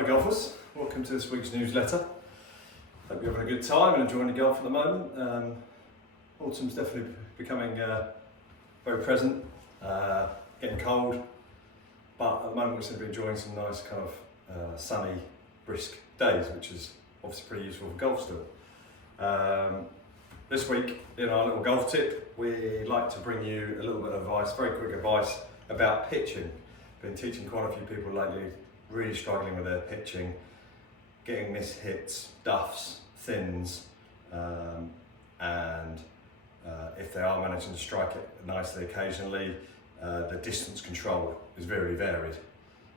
Hi golfers, welcome to this week's newsletter. Hope you're having a good time and enjoying the golf at the moment. Autumn's definitely becoming very present, getting cold, but at the moment we seem to be enjoying some nice kind of sunny, brisk days, which is obviously pretty useful for golf still. This week, in our little golf tip, we like to bring you a little bit of advice, very quick advice about pitching. Been teaching quite a few people lately, really struggling with their pitching, getting missed hits, duffs, thins, and if they are managing to strike it nicely occasionally, the distance control is very varied.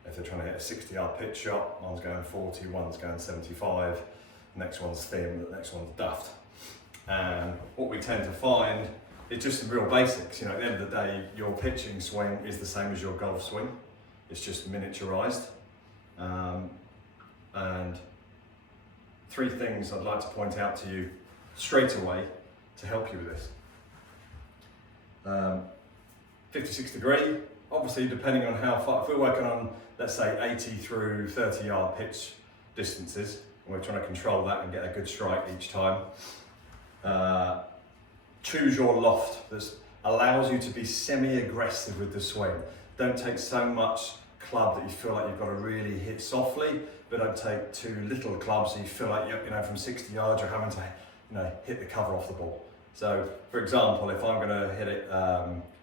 If they're trying to hit a 60-yard pitch shot, one's going 40, one's going 75, the next one's thin, the next one's duffed. And what we tend to find is just the real basics. You know, at the end of the day, your pitching swing is the same as your golf swing. It's just miniaturized. And three things I'd like to point out to you straight away to help you with this. 56 degree, obviously depending on how far, if we're working on, let's say 80 through 30 yard pitch distances, and we're trying to control that and get a good strike each time, choose your loft that allows you to be semi-aggressive with the swing. Don't take so much club that you feel like you've got to really hit softly, but don't take too little club so you feel like you're, from 60 yards you're having to hit the cover off the ball. So for example, if I'm going to hit it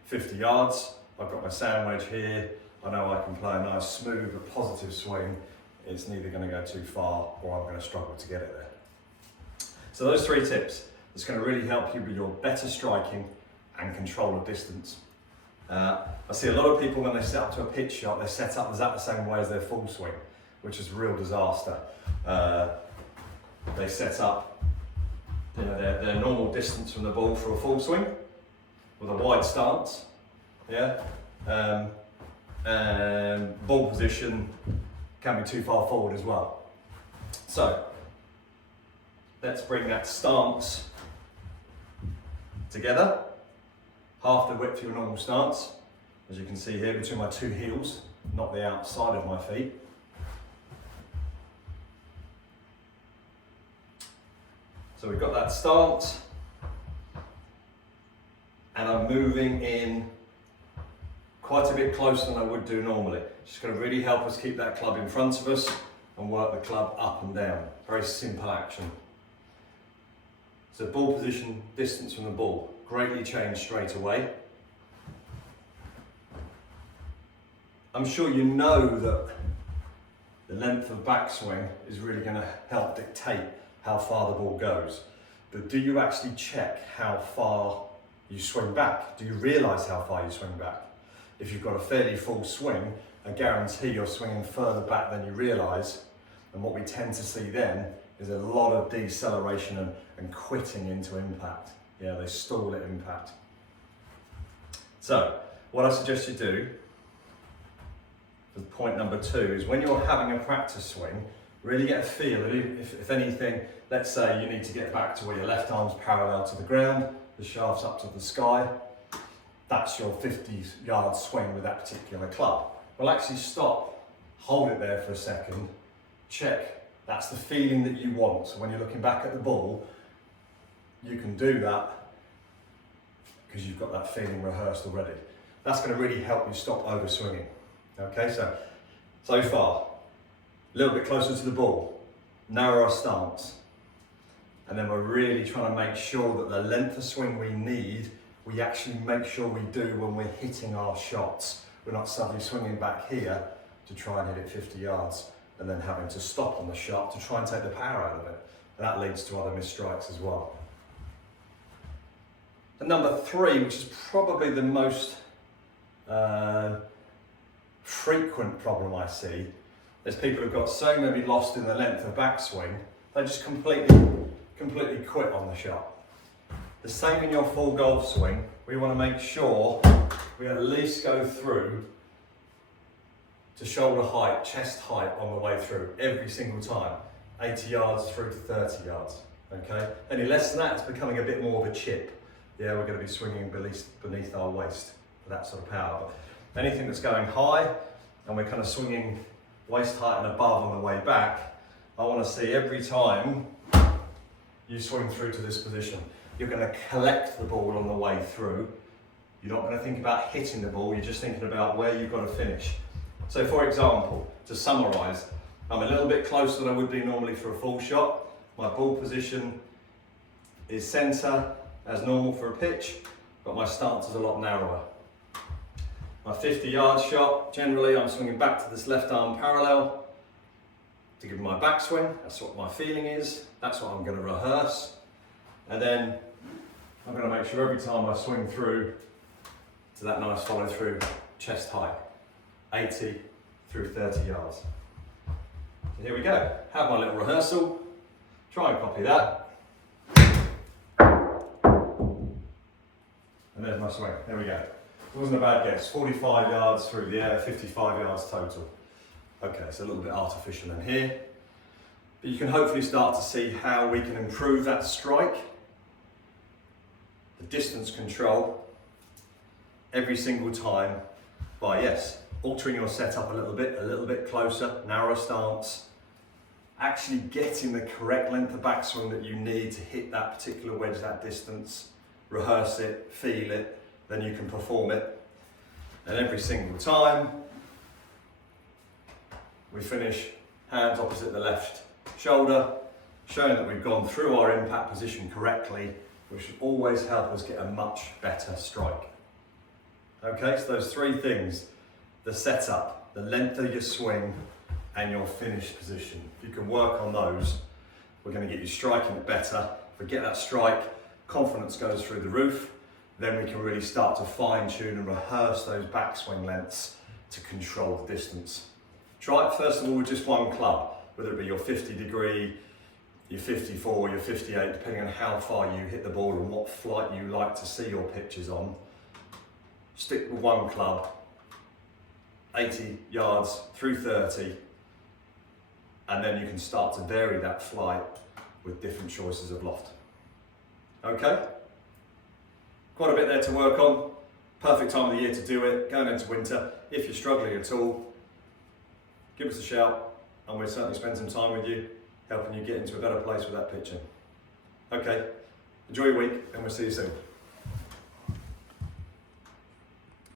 50 yards, I've got my sand wedge here, I know I can play a nice smooth but positive swing. It's neither going to go too far or I'm going to struggle to get it there. So those three tips, it's going to really help you with your better striking and control of distance. I see a lot of people when they set up to a pitch shot, they're set up exactly the same way as their full swing, which is a real disaster. They set up their normal distance from the ball for a full swing with a wide stance, and ball position can be too far forward as well. So let's bring that stance together. Half the width of your normal stance, as you can see here, between my two heels, not the outside of my feet. So we've got that stance, and I'm moving in quite a bit closer than I would do normally. Just going to really help us keep that club in front of us and work the club up and down. Very simple action. So ball position, distance from the ball, greatly changed straight away. I'm sure you know that the length of backswing is really going to help dictate how far the ball goes. But do you actually check how far you swing back? Do you realise how far you swing back? If you've got a fairly full swing, I guarantee you're swinging further back than you realise. And what we tend to see then is a lot of deceleration and quitting into impact. Yeah, they stall at impact. So, what I suggest you do, for point number 2, is when you're having a practice swing, really get a feel. If anything, let's say you need to get back to where your left arm's parallel to the ground, the shaft's up to the sky, that's your 50-yard swing with that particular club. Well, actually stop, hold it there for a second, check. That's the feeling that you want. So when you're looking back at the ball, you can do that because you've got that feeling rehearsed already. That's going to really help you stop over swinging. Okay, so far, a little bit closer to the ball, narrower stance, and then we're really trying to make sure that the length of swing we need, we actually make sure we do when we're hitting our shots. We're not suddenly swinging back here to try and hit it 50 yards and then having to stop on the shot to try and take the power out of it. And that leads to other missed strikes as well. And number 3, which is probably the most frequent problem I see, is people who've got so maybe lost in the length of backswing, they just completely quit on the shot. The same in your full golf swing, we want to make sure we at least go through to shoulder height, chest height on the way through every single time, 80 yards through to 30 yards, okay? Any less than that, it's becoming a bit more of a chip. Yeah, we're going to be swinging beneath our waist for that sort of power. But anything that's going high and we're kind of swinging waist height and above on the way back, I want to see every time you swing through to this position. You're going to collect the ball on the way through. You're not going to think about hitting the ball, you're just thinking about where you've got to finish. So for example, to summarise, I'm a little bit closer than I would be normally for a full shot. My ball position is centre as normal for a pitch, but my stance is a lot narrower. My 50-yard shot, generally I'm swinging back to this left arm parallel to give me my backswing. That's what my feeling is. That's what I'm going to rehearse. And then I'm going to make sure every time I swing through to that nice follow through chest height, 80 through 30 yards. So here we go. Have my little rehearsal. Try and copy that. And there's my swing. There we go. It wasn't a bad guess. 45 yards through the air, 55 yards total. Okay, it's a little bit artificial in here. But you can hopefully start to see how we can improve that strike, the distance control, every single time by, yes, altering your setup a little bit closer, narrow stance, actually getting the correct length of backswing that you need to hit that particular wedge, that distance, rehearse it, feel it, then you can perform it. And every single time we finish hands opposite the left shoulder, showing that we've gone through our impact position correctly, which should always help us get a much better strike. Okay, so those three things, the setup, the length of your swing, and your finish position. If you can work on those, we're going to get you striking it better. If we get that strike, confidence goes through the roof, then we can really start to fine tune and rehearse those backswing lengths to control the distance. Try it first of all with just one club, whether it be your 50 degree, your 54, your 58, depending on how far you hit the ball and what flight you like to see your pitches on. Stick with one club, 80 yards through 30, and then you can start to vary that flight with different choices of loft. Okay? Quite a bit there to work on. Perfect time of the year to do it, going into winter. If you're struggling at all, give us a shout and we'll certainly spend some time with you, helping you get into a better place with that pitching. Okay, enjoy your week and we'll see you soon.